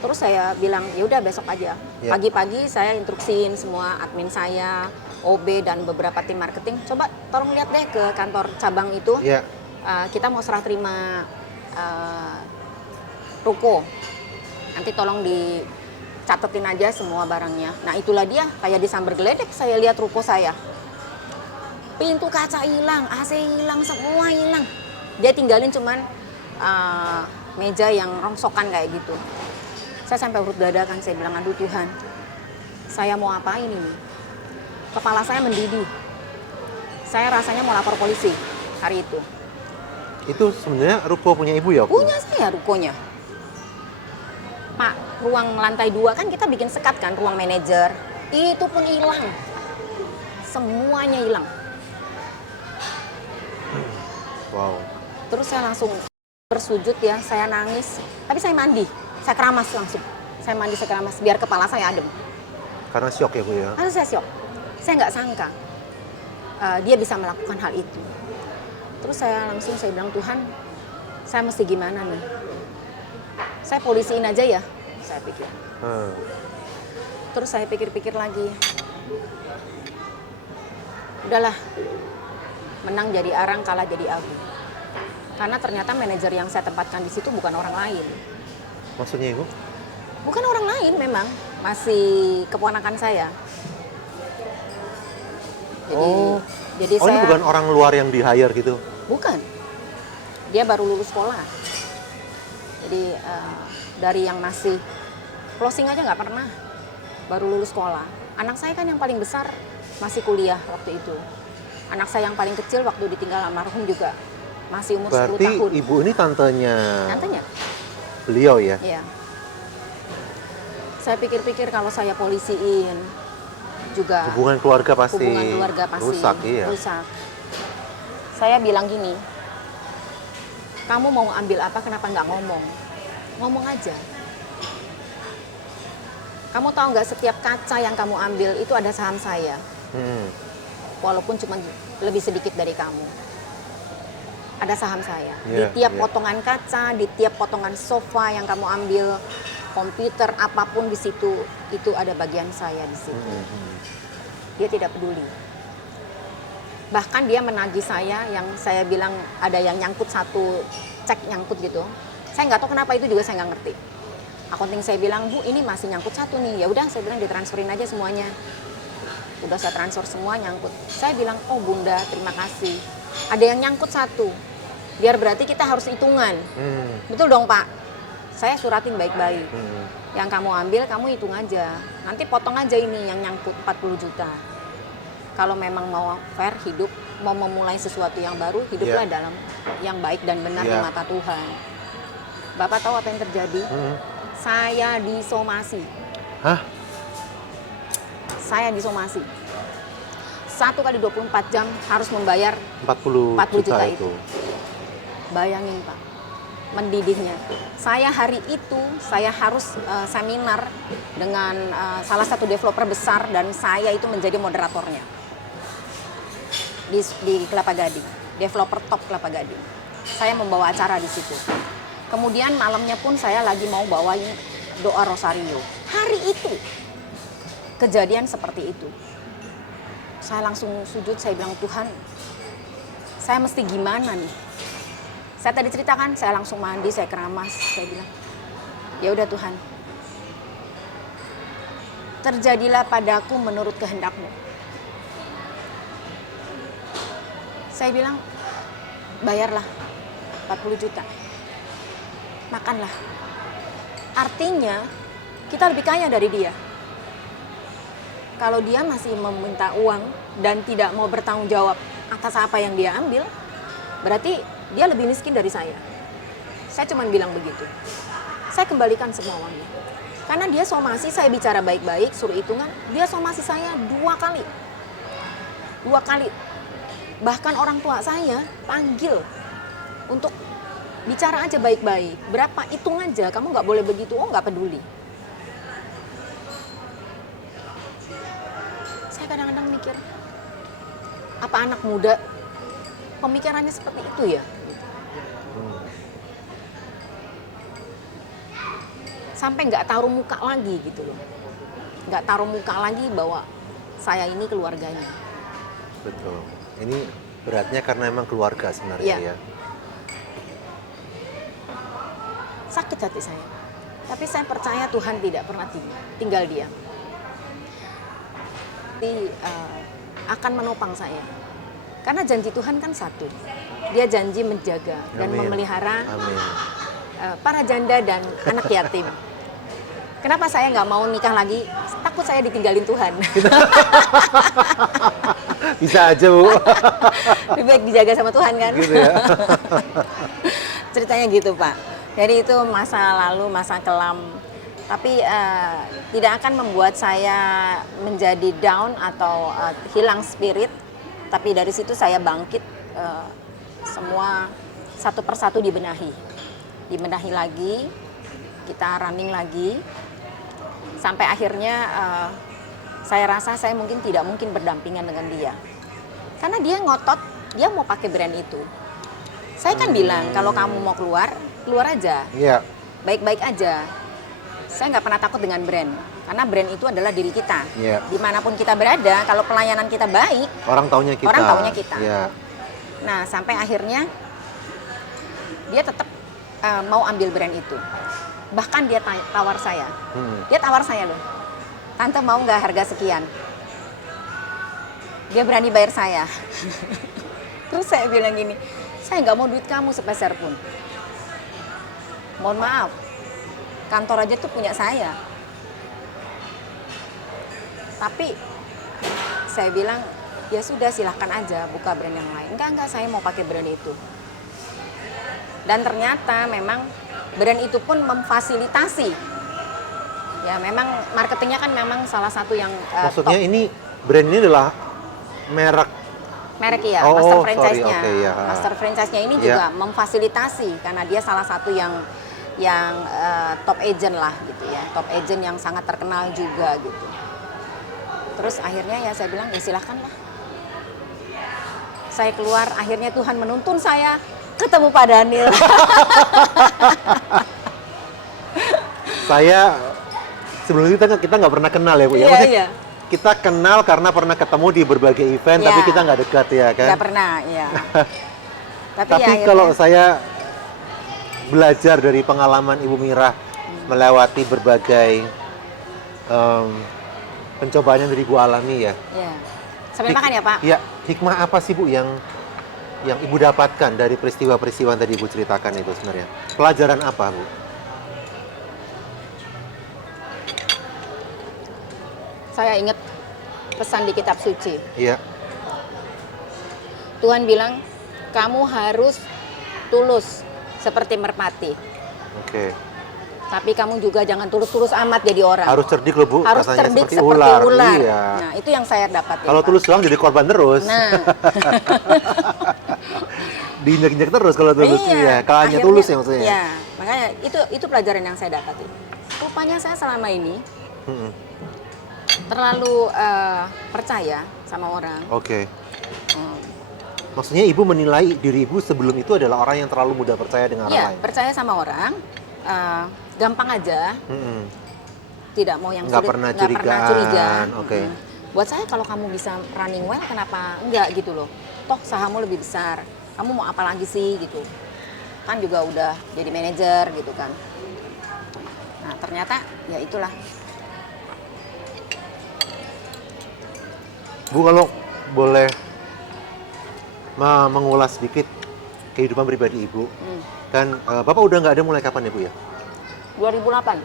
Terus saya bilang, ya udah besok aja. Iya. Pagi-pagi saya instruksiin semua admin saya, OB dan beberapa tim marketing. Coba tolong lihat deh ke kantor cabang itu. Iya. Kita mau serah terima eh, ruko. Nanti tolong dicatetin aja semua barangnya. Nah itulah dia, kayak disambar geledek saya lihat ruko saya. Pintu kaca hilang, AC hilang, semua hilang. Dia tinggalin cuman meja yang rongsokan kayak gitu. Saya sampai urut dada kan, saya bilang, aduh Tuhan, saya mau apain ini? Kepala saya mendidih. Saya rasanya mau lapor polisi hari itu. Itu sebenarnya ruko punya ibu ya? Punya saya rukonya. Pak, ruang lantai 2 kan kita bikin sekat kan, ruang manajer. Itu pun hilang. Semuanya hilang. Wow. Terus saya langsung bersujud ya, saya nangis. Tapi saya mandi, saya keramas langsung. Saya mandi, saya keramas, biar kepala saya adem. Karena syok ya Bu ya? Karena saya syok. Saya nggak sangka dia bisa melakukan hal itu. Terus saya langsung saya bilang, Tuhan, saya mesti gimana nih? Saya polisiin aja ya, saya pikir. Terus saya pikir-pikir lagi. Udahlah, menang jadi arang, kalah jadi abu. Karena ternyata manajer yang saya tempatkan di situ bukan orang lain. Maksudnya Ibu? Bukan orang lain memang, masih keponakan saya. Jadi ini saya bukan orang luar yang di-hire gitu? bukan. Dia baru lulus sekolah. Jadi dari yang masih closing aja nggak pernah, baru lulus sekolah. Anak saya kan yang paling besar masih kuliah waktu itu. Anak saya yang paling kecil waktu ditinggal almarhum juga masih umur 10 tahun. Berarti Ibu ini tantenya beliau ya? Iya. Saya pikir-pikir kalau saya polisiin juga Hubungan keluarga pasti rusak, iya. rusak. Saya bilang gini, kamu mau ambil apa, kenapa nggak ngomong? Ngomong aja. Kamu tahu nggak, setiap kaca yang kamu ambil itu ada saham saya. Walaupun cuma lebih sedikit dari kamu. Ada saham saya. Di tiap potongan kaca, di tiap potongan sofa yang kamu ambil, komputer, apapun di situ, itu ada bagian saya di situ. Dia tidak peduli. Bahkan dia menagih saya, yang saya bilang ada yang nyangkut satu, cek nyangkut gitu. Saya nggak tahu kenapa, itu juga saya nggak ngerti. Akunting saya bilang, Bu, ini masih nyangkut satu nih. Ya udah, saya bilang ditransferin aja semuanya. Udah saya transfer semua, nyangkut. Saya bilang, oh Bunda, terima kasih. Ada yang nyangkut satu. Biar berarti kita harus hitungan. Betul dong Pak? Saya suratin baik-baik. Yang kamu ambil, kamu hitung aja. Nanti potong aja ini yang nyangkut 40 juta. Kalau memang mau fair hidup, mau memulai sesuatu yang baru, hiduplah dalam yang baik dan benar di mata Tuhan. Bapak tahu apa yang terjadi? Saya disomasi. Hah? Saya disomasi. 1 kali 24 jam harus membayar 40 juta itu. Bayangin Pak, mendidihnya. Saya hari itu, saya harus seminar dengan salah satu developer besar, dan saya itu menjadi moderatornya di Kelapa Gading, developer top Kelapa Gading. Saya membawa acara di situ. Kemudian malamnya pun saya lagi mau bawain doa rosario. Hari itu kejadian seperti itu. Saya langsung sujud, saya bilang, Tuhan, saya mesti gimana nih? Saya tadi ceritakan, saya langsung mandi, saya keramas, saya bilang, ya udah Tuhan, terjadilah padaku menurut kehendak-Mu. Saya bilang, bayarlah 40 juta, makanlah. Artinya, kita lebih kaya dari dia. Kalau dia masih meminta uang dan tidak mau bertanggung jawab atas apa yang dia ambil, berarti dia lebih miskin dari saya. Saya cuma bilang begitu. Saya kembalikan semua uangnya. Karena dia somasi, saya bicara baik-baik, suruh hitungan, dia somasi saya 2 kali. 2 kali. Bahkan orang tua saya panggil untuk bicara aja baik-baik. Berapa, hitung aja, kamu nggak boleh begitu, oh nggak peduli. Saya kadang-kadang mikir, apa anak muda pemikirannya seperti itu ya? Sampai nggak taruh muka lagi gitu loh. Nggak taruh muka lagi bahwa saya ini keluarganya. Betul. Ini beratnya karena emang keluarga sebenarnya ya. sakit hati saya. Tapi saya percaya Tuhan tidak pernah tinggal diam. Akan menopang saya. Karena janji Tuhan kan satu. Dia janji menjaga dan Amin. memelihara Amin. para janda dan anak yatim. Kenapa saya nggak mau nikah lagi? Takut saya ditinggalin Tuhan. Bisa aja, Bu. Lebih baik dijaga sama Tuhan kan? Gitu ya. Ceritanya gitu, Pak. Jadi itu masa lalu, masa kelam. Tapi tidak akan membuat saya menjadi down atau hilang spirit. Tapi dari situ saya bangkit, semua satu persatu dibenahi. Dibenahi lagi, kita running lagi. Sampai akhirnya saya rasa saya tidak mungkin berdampingan dengan dia. Karena dia ngotot, dia mau pakai brand itu. Saya kan bilang, kalau kamu mau keluar, keluar aja. Iya. Baik-baik aja. Saya nggak pernah takut dengan brand. Karena brand itu adalah diri kita. Iya. Dimanapun kita berada, kalau pelayanan kita baik, Orang taunya kita. Orang taunya kita. Iya. nah sampai akhirnya dia tetap mau ambil brand itu. Bahkan dia tawar saya. Dia tawar saya loh. Tante mau nggak harga sekian? Dia berani bayar saya. Terus saya bilang gini, saya nggak mau duit kamu sepeser pun. Mohon maaf, kantor aja tuh punya saya. Tapi saya bilang, ya sudah silahkan aja buka brand yang lain. Enggak, saya mau pakai brand itu. Dan ternyata memang brand itu pun memfasilitasi. Ya memang marketingnya kan memang salah satu yang Maksudnya top. ini brand ini adalah merek. Merek ya, Oh, master sorry, franchise-nya. oke, ya. Master franchise-nya ini Ya. juga memfasilitasi karena dia salah satu yang top agent lah gitu ya. Top agent yang sangat terkenal juga gitu. Terus akhirnya ya saya bilang, ya silahkan lah. Saya keluar, akhirnya Tuhan menuntun saya ketemu Pak Daniel. Saya sebelum itu kita nggak pernah kenal ya, Bu. Ya, Iya, maksudnya iya. kita kenal karena pernah ketemu di berbagai event, Iya. tapi kita nggak dekat ya kan. Nggak pernah, iya. Tapi, Tapi ya, akhirnya, kalau saya belajar dari pengalaman Ibu Mira melewati berbagai pencobaan yang dari Ibu alami ya. ya. Sambil makan ya Pak? Ya, hikmah apa sih Bu yang Ibu dapatkan dari peristiwa-peristiwa yang tadi Ibu ceritakan itu sebenarnya? Pelajaran apa, Bu? Saya ingat pesan di kitab suci. Iya. Tuhan bilang, kamu harus tulus seperti merpati. Oke. Tapi kamu juga jangan tulus-tulus amat jadi orang. Harus cerdik loh Bu, Harus katanya cerdik seperti ular. Iya. Nah, itu yang saya dapat. Kalau tulus doang jadi korban terus. Nah, Diinjak-injak terus kalau tulus. Iya. Kalau hanya akhirnya- tulus ya maksudnya. Iya, makanya itu pelajaran yang saya dapat. Rupanya saya selama ini Mm-mm. terlalu percaya sama orang. Oke. Hmm. Maksudnya Ibu menilai diri Ibu sebelum itu adalah orang yang terlalu mudah percaya dengan orang Iya, lain. percaya sama orang, gampang aja, Mm-mm. tidak mau yang Nggak sulit, pernah nggak pernah curigaan, curiga. oke. Buat saya kalau kamu bisa running well, kenapa enggak gitu loh? Toh sahammu lebih besar, kamu mau apa lagi sih gitu? Kan juga udah jadi manajer gitu kan. Nah ternyata ya itulah. Bu, kalau boleh mengulas sedikit kehidupan pribadi Ibu, kan Bapak udah nggak ada mulai kapan ya Bu ya? 2008,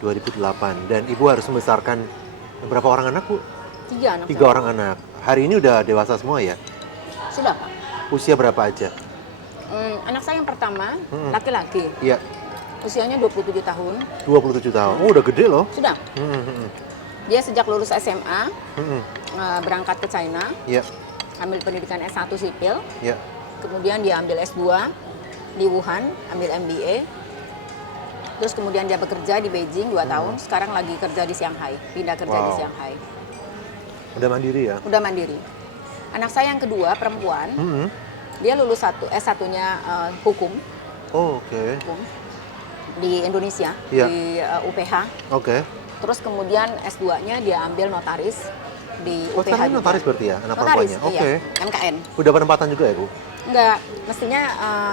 2008, dan Ibu harus membesarkan berapa orang anak Bu? 3 anak 3 saya. orang anak. Hari ini udah dewasa semua ya? Sudah Pak. Usia berapa aja? Anak saya yang pertama, Mm-mm. laki-laki, Iya, usianya 27 tahun, 27 tahun. Oh, udah gede loh. sudah. Dia sejak lulus SMA, berangkat ke China, Iya, ambil pendidikan S1 sipil, iya. kemudian dia ambil S2 di Wuhan, ambil MBA. Terus kemudian dia bekerja di Beijing 2 tahun, sekarang lagi kerja di Shanghai, pindah kerja di Wow. Shanghai. Udah mandiri ya? Udah mandiri. Anak saya yang kedua, perempuan, dia lulus S1-nya hukum Oh, oke. di Indonesia, Iya. di UPH. Oke. Terus kemudian S2-nya dia ambil notaris di Oh, UPH sekarang juga. notaris berarti ya, anak Notaris, perempuannya? Oke. iya, MKN. Udah penempatan juga ya, Bu? Enggak, mestinya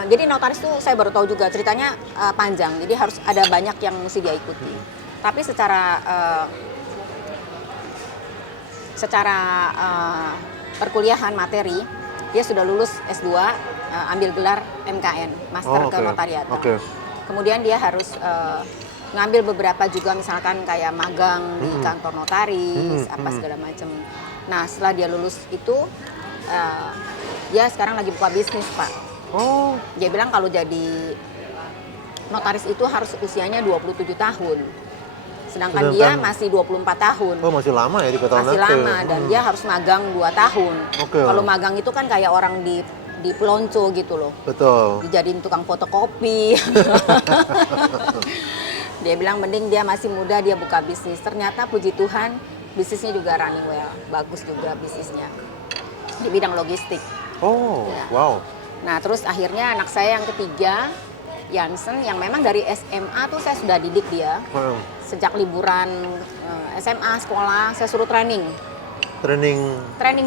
jadi notaris tuh saya baru tahu juga ceritanya panjang. Jadi harus ada banyak yang mesti dia ikuti. Tapi secara perkuliahan materi dia sudah lulus S2, ambil gelar MKN, Master Oh, oke. Kenotariatan. Oke. Kemudian dia harus ngambil beberapa juga misalkan kayak magang di kantor notaris, apa segala macam. Nah, setelah dia lulus itu dia sekarang lagi buka bisnis, Pak. Oh, Dia bilang kalau jadi notaris itu harus usianya 27 tahun. Sedangkan dia masih 24 tahun. oh masih lama ya 3 tahun Masih nanti. lama dan dia harus magang 2 tahun. Oke. Kalau magang itu kan kayak orang di pelonco gitu loh. Betul. Dijadiin tukang fotokopi. Dia bilang mending dia masih muda dia buka bisnis. Ternyata puji Tuhan bisnisnya juga running well. Bagus juga bisnisnya. Di bidang logistik. Oh, Ya. wow. Nah, terus akhirnya anak saya yang ketiga, Yansen, yang memang dari SMA tuh saya sudah didik dia. Hmm. Sejak liburan SMA, sekolah, saya suruh training. Training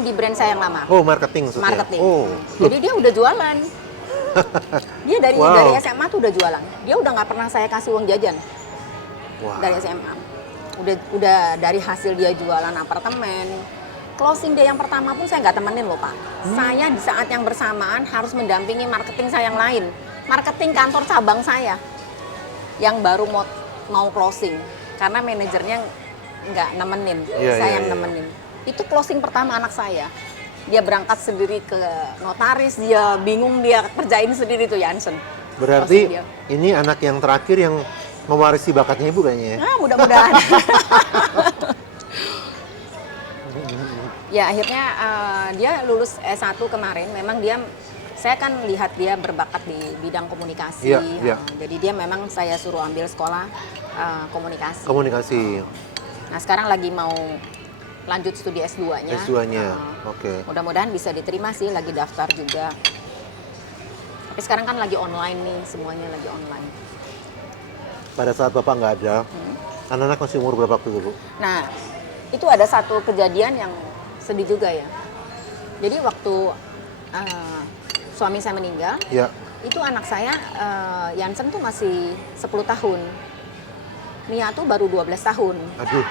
Di brand saya yang lama. oh marketing maksudnya. Marketing. Oh. Jadi dia udah jualan. Dia dari Wow. SMA tuh udah jualan. Dia udah nggak pernah saya kasih uang jajan Wah. dari SMA. Udah dari hasil dia jualan apartemen. Closing day yang pertama pun saya nggak temenin loh, Pak. Saya di saat yang bersamaan harus mendampingi marketing saya yang lain. Marketing kantor cabang saya yang baru mau closing karena manajernya nggak nemenin, Iya, saya iya, yang iya. nemenin. Itu closing pertama anak saya. Dia berangkat sendiri ke notaris, dia bingung dia kerjain sendiri tuh Yansen. Berarti Closing dia. ini anak yang terakhir yang mewarisi bakatnya Ibu kayaknya ya. Nah, mudah-mudahan. Ya akhirnya dia lulus S1 kemarin. Memang saya kan lihat dia berbakat di bidang komunikasi. Iya, iya. Jadi dia memang saya suruh ambil sekolah komunikasi. Komunikasi. Nah sekarang lagi mau lanjut studi S2-nya. S2-nya. Oke. Mudah-mudahan bisa diterima sih, lagi daftar juga. Tapi sekarang kan lagi online nih, semuanya lagi online. Pada saat Bapak nggak ada, anak-anak masih umur berapa waktu itu, Bu? Nah, itu ada satu kejadian yang sedih juga ya. Jadi waktu suami saya meninggal, Ya. itu anak saya Yansen tuh masih 10 tahun. Mia tuh baru 12 tahun. Aduh,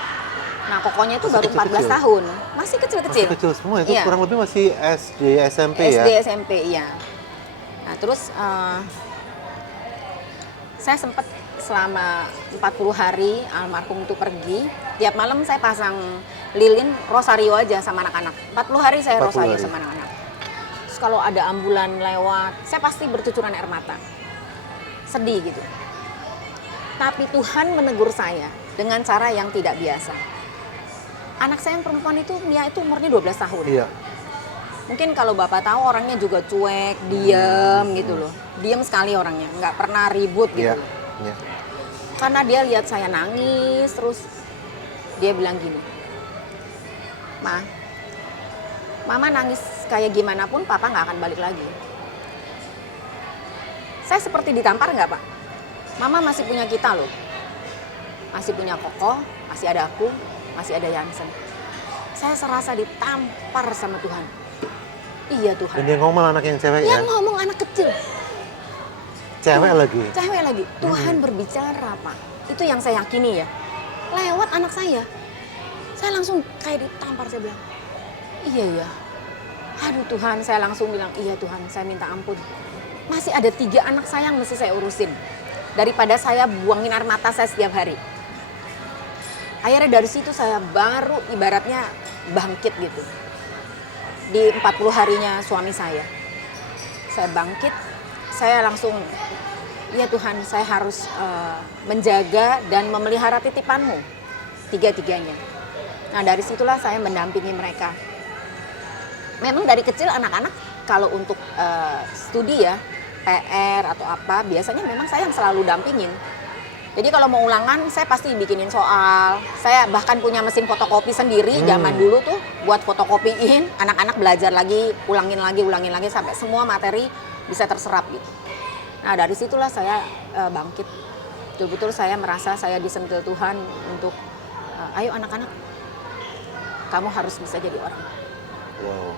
Nah, kokonya itu Masih baru 14 kecil-kecil. tahun. Masih kecil-kecil. masih kecil semua itu Iya. kurang lebih masih SD, SMP ya. SD, SMP, iya. Nah, terus saya sempat selama 40 hari almarhum itu pergi. Tiap malam saya pasang lilin rosario aja sama anak-anak. 40 hari saya 40 rosario hari. sama anak-anak. Terus kalau ada ambulan lewat, saya pasti bercucuran air mata. Sedih gitu. Tapi Tuhan menegur saya dengan cara yang tidak biasa. Anak saya yang perempuan itu, Mia itu umurnya 12 tahun. Iya. Mungkin kalau Bapak tahu orangnya juga cuek, diem gitu loh. Diem sekali orangnya, nggak pernah ribut gitu Iya. loh. Iya. Karena dia lihat saya nangis, terus dia bilang gini, Mama nangis kayak gimana pun Papa nggak akan balik lagi. Saya seperti ditampar nggak, Pak? Mama masih punya kita loh. Masih punya Koko, masih ada aku, masih ada Yansen. Saya serasa ditampar sama Tuhan. Iya Tuhan. Dan dia ngomong anak yang cewek Dia ya. ngomong anak kecil. Cewek lagi. Cewek lagi. Tuhan berbicara, Pak. Itu yang saya yakini ya. Lewat anak saya. Saya langsung kayak ditampar, saya bilang, iya ya. Aduh Tuhan, saya langsung bilang, iya Tuhan, saya minta ampun. Masih ada 3 anak saya yang mesti saya urusin. Daripada saya buangin air mata saya setiap hari. Akhirnya dari situ saya baru ibaratnya bangkit gitu. Di 40 harinya suami saya. Saya bangkit, saya langsung, ya Tuhan, saya harus menjaga dan memelihara titipan-Mu. 3-tiganya. Nah dari situlah saya mendampingi mereka. Memang dari kecil anak-anak kalau untuk studi ya, PR atau apa, biasanya memang saya yang selalu dampingin. Jadi kalau mau ulangan, saya pasti bikinin soal. Saya bahkan punya mesin fotokopi sendiri zaman dulu tuh buat fotokopiin. Anak-anak belajar lagi, ulangin lagi sampai semua materi bisa terserap gitu. Nah dari situlah saya bangkit. Betul-betul saya merasa saya disentuh Tuhan untuk, ayo anak-anak, kamu harus bisa jadi orang. Wow.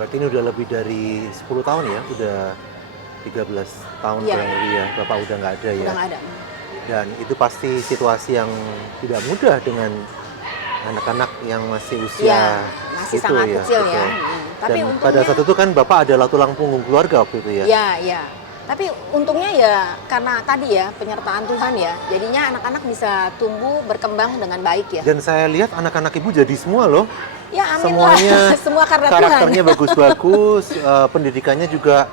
Berarti ini udah lebih dari 10 tahun ya? Udah 13 tahun Iya. kurang lebih ya, Bapak udah nggak ada ya? Udah nggak ada. Dan itu pasti situasi yang tidak mudah dengan anak-anak yang masih usia Iya, masih itu sangat ya, kecil ya. betul. Tapi Dan untungnya, pada saat itu kan Bapak adalah tulang punggung keluarga waktu itu ya? ya, ya. Tapi untungnya ya karena tadi ya penyertaan Tuhan ya, jadinya anak-anak bisa tumbuh berkembang dengan baik ya. Dan saya lihat anak-anak Ibu jadi semua loh. Ya amin Semuanya lah, semua karena karakternya Tuhan. bagus-bagus, pendidikannya juga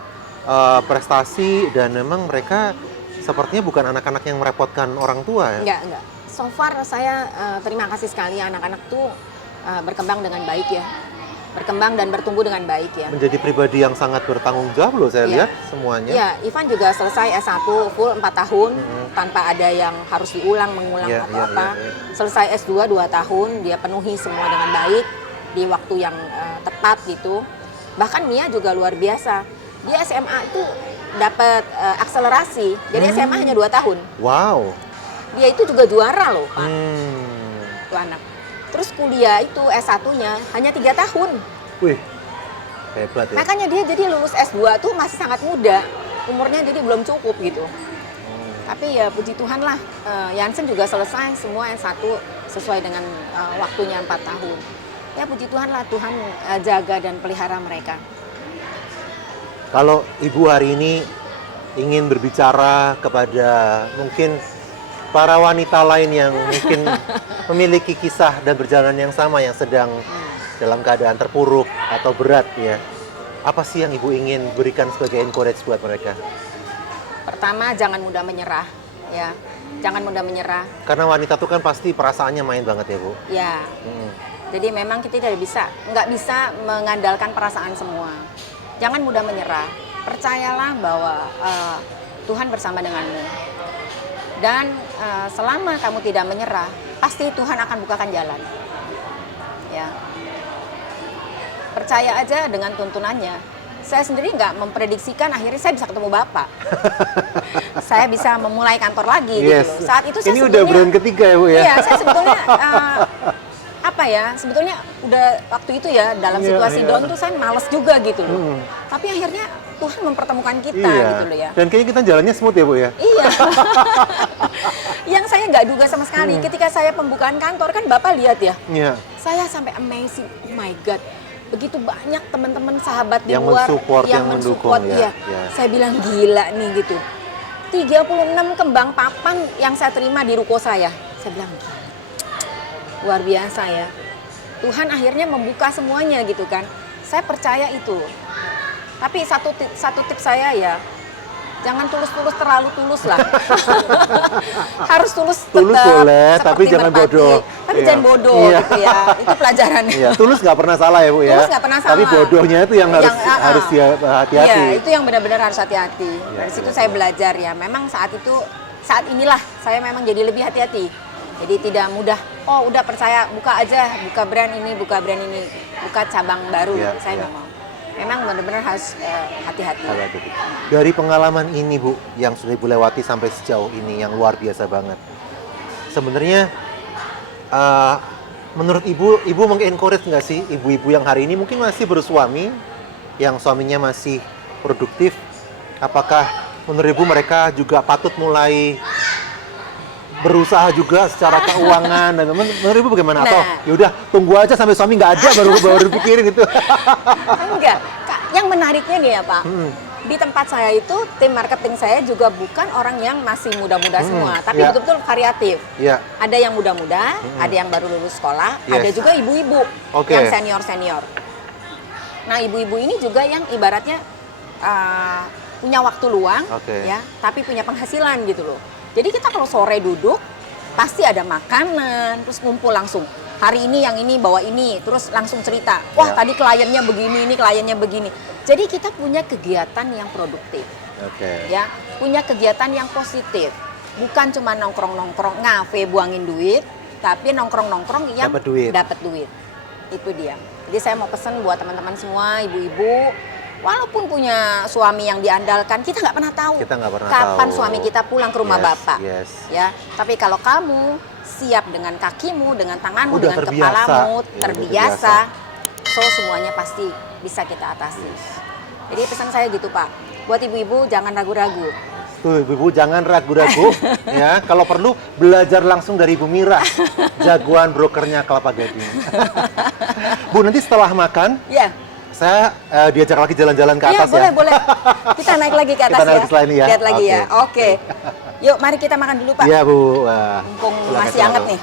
prestasi, dan memang mereka sepertinya bukan anak-anak yang merepotkan orang tua ya? Enggak. So far saya terima kasih sekali anak-anak tuh berkembang dengan baik ya. Berkembang dan bertumbuh dengan baik ya. Menjadi pribadi yang sangat bertanggung jawab loh saya Iya. lihat semuanya. Ya, Ivan juga selesai S1 full 4 tahun tanpa ada yang harus mengulang Iya, atau iya, apa. iya, iya. Selesai S2 2 tahun, dia penuhi semua dengan baik di waktu yang tepat gitu. Bahkan Mia juga luar biasa. Dia SMA itu dapat akselerasi. Jadi SMA hanya 2 tahun. Wow. Dia itu juga juara loh, Pak. Hmm. Tuh anak. Terus kuliah itu S1-nya hanya 3 tahun. Wih, hebat ya. Makanya dia jadi lulus S2 tuh masih sangat muda. Umurnya jadi belum cukup gitu. Tapi ya puji Tuhan lah, Yansen juga selesai semua S1 sesuai dengan waktunya 4 tahun. Ya puji Tuhan lah, Tuhan jaga dan pelihara mereka. Kalau Ibu hari ini ingin berbicara kepada mungkin para wanita lain yang mungkin memiliki kisah dan perjalanan yang sama, yang sedang dalam keadaan terpuruk atau berat ya, apa sih yang Ibu ingin berikan sebagai encourage buat mereka? Pertama, jangan mudah menyerah, ya. Jangan mudah menyerah. Karena wanita tuh kan pasti perasaannya main banget ya, Bu. Ya. Jadi memang kita nggak bisa mengandalkan perasaan semua. Jangan mudah menyerah. Percayalah bahwa Tuhan bersama denganmu. Dan selama kamu tidak menyerah, pasti Tuhan akan bukakan jalan. Ya. Percaya aja dengan tuntunannya. Saya sendiri nggak memprediksikan akhirnya saya bisa ketemu Bapak. Saya bisa memulai kantor lagi gitu loh. Saat itu saya ini udah brand ketiga ya, Bu ya? Iya, saya sebetulnya sebetulnya udah waktu itu ya dalam situasi down tuh saya males juga gitu loh. Tapi akhirnya Tuhan mempertemukan kita gitu loh ya. Dan kayaknya kita jalannya smooth ya, Bu ya? Iya. Yang saya nggak duga sama sekali ketika saya pembukaan kantor kan Bapak lihat ya. Iya. Saya sampai amazing, oh my God. Begitu banyak teman-teman sahabat di Yang luar mensupport, yang yang mensupport, mendukung, iya. ya. Saya bilang gila nih gitu. 36 kembang papan yang saya terima di ruko saya. Saya bilang gila. Luar biasa ya. Tuhan akhirnya membuka semuanya gitu kan. Saya percaya itu. Tapi satu tips saya ya, jangan tulus-tulus terlalu tulus lah. Harus tulus tetap. Tulus boleh, seperti tapi jangan merpati. bodoh. Tapi Iya. jangan bodoh Iya. gitu ya. Itu pelajarannya. Iya, tulus nggak pernah salah ya, Bu ya? Tulus nggak pernah Tapi salah. bodohnya itu yang harus hati-hati. Iya, itu yang benar-benar harus hati-hati. Dari situ iya, saya iya. belajar ya. Memang saat inilah saya memang jadi lebih hati-hati. Jadi tidak mudah, oh udah percaya, buka brand ini, buka cabang baru. Iya, Saya iya. nggak mau. Memang benar-benar harus hati-hati. Dari pengalaman ini, Bu, yang sudah Ibu lewati sampai sejauh ini, yang luar biasa banget. Sebenarnya, menurut Ibu meng-encourage nggak sih ibu-ibu yang hari ini mungkin masih bersuami, yang suaminya masih produktif? Apakah menurut Ibu mereka juga patut mulai berusaha juga secara keuangan, dan menurut Ibu bagaimana? Atau yaudah tunggu aja sampai suami nggak ada baru dipikirin gitu? Enggak, Kak, yang menariknya nih ya Pak, di tempat saya itu tim marketing saya juga bukan orang yang masih muda-muda semua, tapi ya. betul-betul variatif. Ya. Ada yang muda-muda, ada yang baru lulus sekolah, Yes. ada juga ibu-ibu Oke. yang senior-senior. Nah ibu-ibu ini juga yang ibaratnya punya waktu luang, Oke. ya, tapi punya penghasilan gitu loh. Jadi kita kalau sore duduk pasti ada makanan, terus ngumpul langsung. Hari ini yang ini bawa ini, terus langsung cerita. Wah Ya. tadi kliennya begini, ini kliennya begini. Jadi kita punya kegiatan yang produktif, Oke. ya, punya kegiatan yang positif. Bukan cuma nongkrong-nongkrong, ngafe buangin duit, tapi nongkrong-nongkrong yang Dapat duit. dapat duit. Itu dia. Jadi saya mau pesen buat teman-teman semua, ibu-ibu, walaupun punya suami yang diandalkan, kita nggak pernah tahu Kita nggak pernah kapan tahu. suami kita pulang ke rumah Yes, bapak. yes. Ya, tapi kalau kamu siap dengan kakimu, dengan tanganmu, Udah dengan terbiasa. kepalamu, Ya, udah terbiasa, so semuanya pasti bisa kita atasi. Jadi pesan saya gitu Pak, buat ibu-ibu jangan ragu-ragu. Tuh ibu-ibu jangan ragu-ragu ya. Kalau perlu belajar langsung dari Ibu Mira, jagoan brokernya Kelapa Gading. Bu, nanti setelah makan Ya, saya diajak lagi jalan-jalan ke ya atas boleh ya. boleh. Kita naik lagi ke atas Kita naik ya. ke selain ini ya. Lihat lagi ya. Oke. Oke. Yuk, mari kita makan dulu Pak. Iya Bu. Wah, Mumpung silakan, masih hangat silakan. nih.